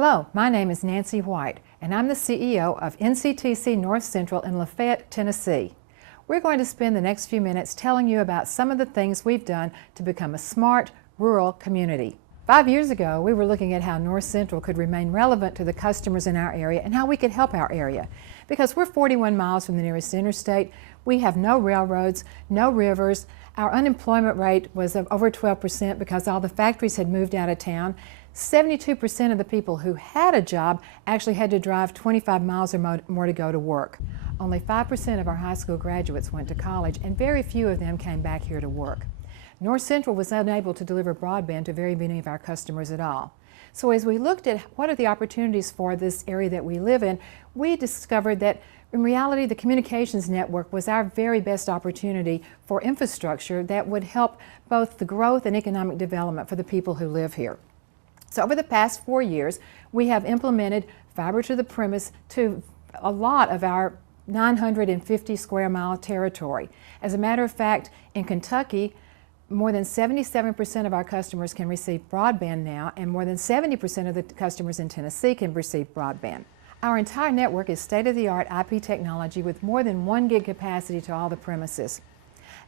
Hello, my name is Nancy White, and I'm the CEO of NCTC North Central in Lafayette, Tennessee. We're going to spend the next few minutes telling you about some of the things we've done to become a smart, rural community. 5 years ago, we were looking at how North Central could remain relevant to the customers in our area and how we could help our area. Because we're 41 miles from the nearest interstate, we have no railroads, no rivers. Our unemployment rate was over 12% because all the factories had moved out of town. 72% of the people who had a job actually had to drive 25 miles or more to go to work. Only 5% of our high school graduates went to college, and very few of them came back here to work. North Central was unable to deliver broadband to very many of our customers at all. So as we looked at what are the opportunities for this area that we live in, we discovered that in reality the communications network was our very best opportunity for infrastructure that would help both the growth and economic development for the people who live here. So over the past 4 years, we have implemented fiber to the premise to a lot of our 950 square mile territory. As a matter of fact, in Kentucky, more than 77% of our customers can receive broadband now, and more than 70% of the customers in Tennessee can receive broadband. Our entire network is state-of-the-art IP technology with more than 1 gig capacity to all the premises.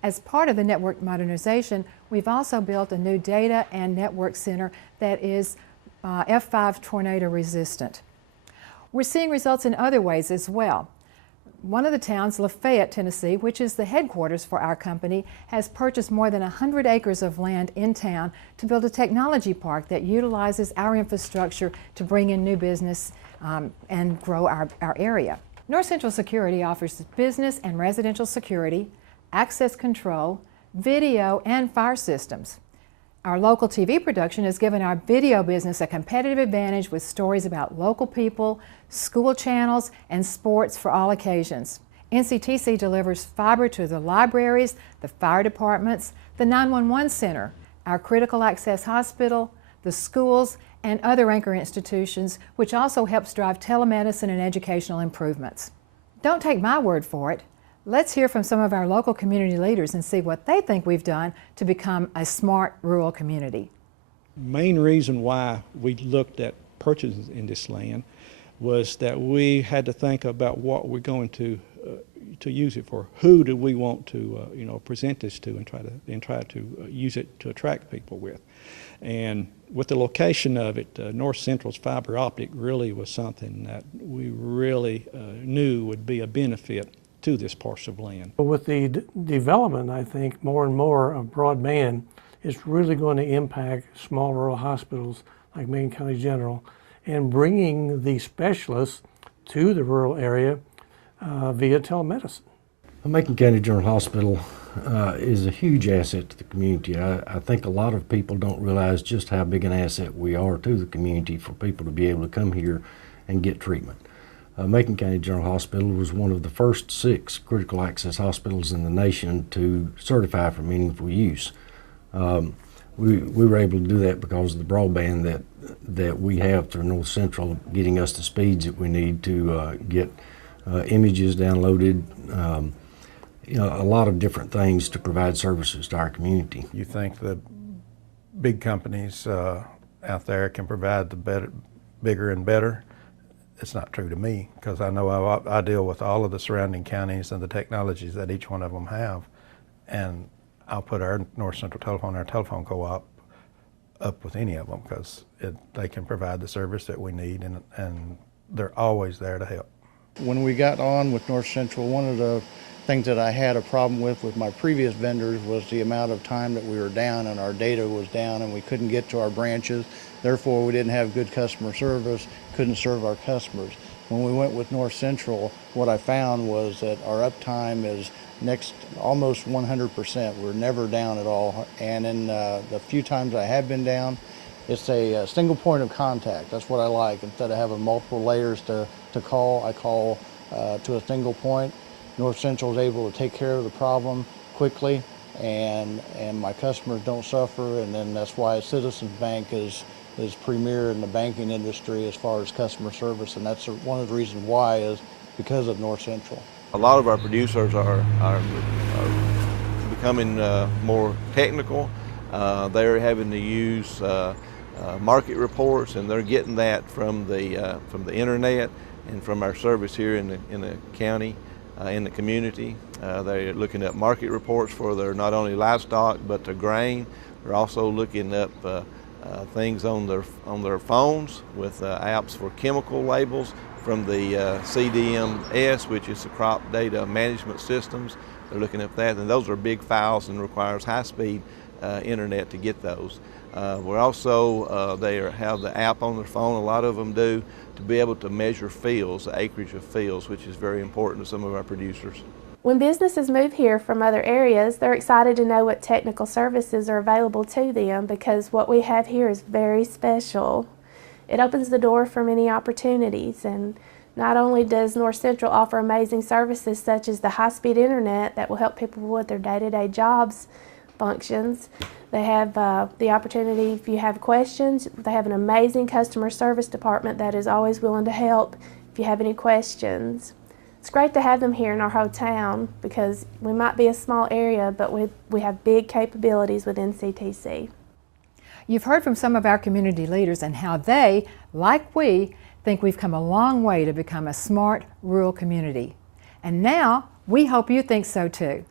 As part of the network modernization, we've also built a new data and network center that is F5 tornado resistant. We're seeing results in other ways as well. One of the towns, Lafayette, Tennessee, which is the headquarters for our company, has purchased more than 100 acres of land in town to build a technology park that utilizes our infrastructure to bring in new business and grow our area. North Central Security offers business and residential security, access control, video, and fire systems. Our local TV production has given our video business a competitive advantage with stories about local people, school channels, and sports for all occasions. NCTC delivers fiber to the libraries, the fire departments, the 911 center, our critical access hospital, the schools, and other anchor institutions, which also helps drive telemedicine and educational improvements. Don't take my word for it. Let's hear from some of our local community leaders and see what they think we've done to become a smart rural community. Main reason why we looked at purchasing in this land was that we had to think about what we're going to use it for. Who do we want to present this to and try to use it to attract people with. And with the location of it, North Central's fiber optic really was something that we really knew would be a benefit to this parcel of land. With the development, I think, more and more of broadband is really going to impact small rural hospitals like Macon County General and bringing the specialists to the rural area via telemedicine. The Macon County General Hospital is a huge asset to the community. I think a lot of people don't realize just how big an asset we are to the community for people to be able to come here and get treatment. Macon County General Hospital was one of the first 6 critical access hospitals in the nation to certify for meaningful use. We were able to do that because of the broadband that we have through North Central, getting us the speeds that we need to get images downloaded, a lot of different things to provide services to our community. You think that big companies out there can provide the bigger and better? It's not true to me, because I know I deal with all of the surrounding counties and the technologies that each one of them have, and I'll put our North Central Telephone, our telephone co-op, up with any of them because they can provide the service that we need, and they're always there to help. When we got on with North Central, one of the things that I had a problem with my previous vendors was the amount of time that we were down and our data was down and we couldn't get to our branches. Therefore, we didn't have good customer service, couldn't serve our customers. When we went with North Central, what I found was that our uptime is almost 100%. We're never down at all. And in the few times I have been down, it's a single point of contact. That's what I like. Instead of having multiple layers to call, I call to a single point. North Central is able to take care of the problem quickly, and my customers don't suffer, and then that's why Citizens Bank is premier in the banking industry as far as customer service, and that's one of the reasons why is because of North Central. A lot of our producers are becoming more technical. They're having to use market reports, and they're getting that from the internet and from our service here in the county, in the community. They're looking at market reports for their not only livestock but their grain. They're also looking up things on their phones with apps for chemical labels from the CDMS, which is the Crop Data Management Systems. They're looking at that, and those are big files and requires high-speed internet to get those. We're also, they have the app on their phone, a lot of them do, to be able to measure fields, the acreage of fields, which is very important to some of our producers. When businesses move here from other areas, they're excited to know what technical services are available to them, because what we have here is very special. It opens the door for many opportunities, and not only does North Central offer amazing services such as the high-speed internet that will help people with their day-to-day jobs functions, they have the opportunity, if you have questions, they have an amazing customer service department that is always willing to help if you have any questions. It's great to have them here in our hometown because we might be a small area, but we have big capabilities with NCTC. You've heard from some of our community leaders and how they, like we, think we've come a long way to become a smart rural community. And now we hope you think so too.